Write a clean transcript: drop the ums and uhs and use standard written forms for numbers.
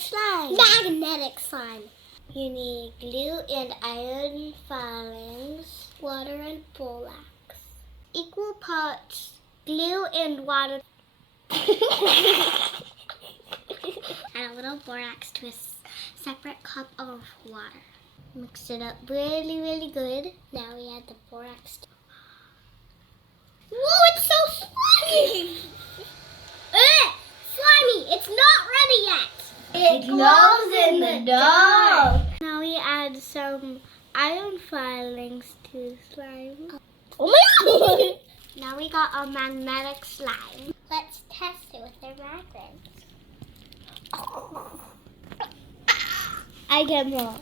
Magnetic slime. Magnetic slime. You need glue and iron filings, water and borax. Equal parts glue and water. Add a little borax to a separate cup of water. Mix it up really, really good. Now we add the borax. Whoa, it's so slimy! Slimy! It's not ready yet! It glows in the dark. Now we add some iron filings to the slime. Oh my god! Now we got our magnetic slime. Let's test it with our magnets. I get more.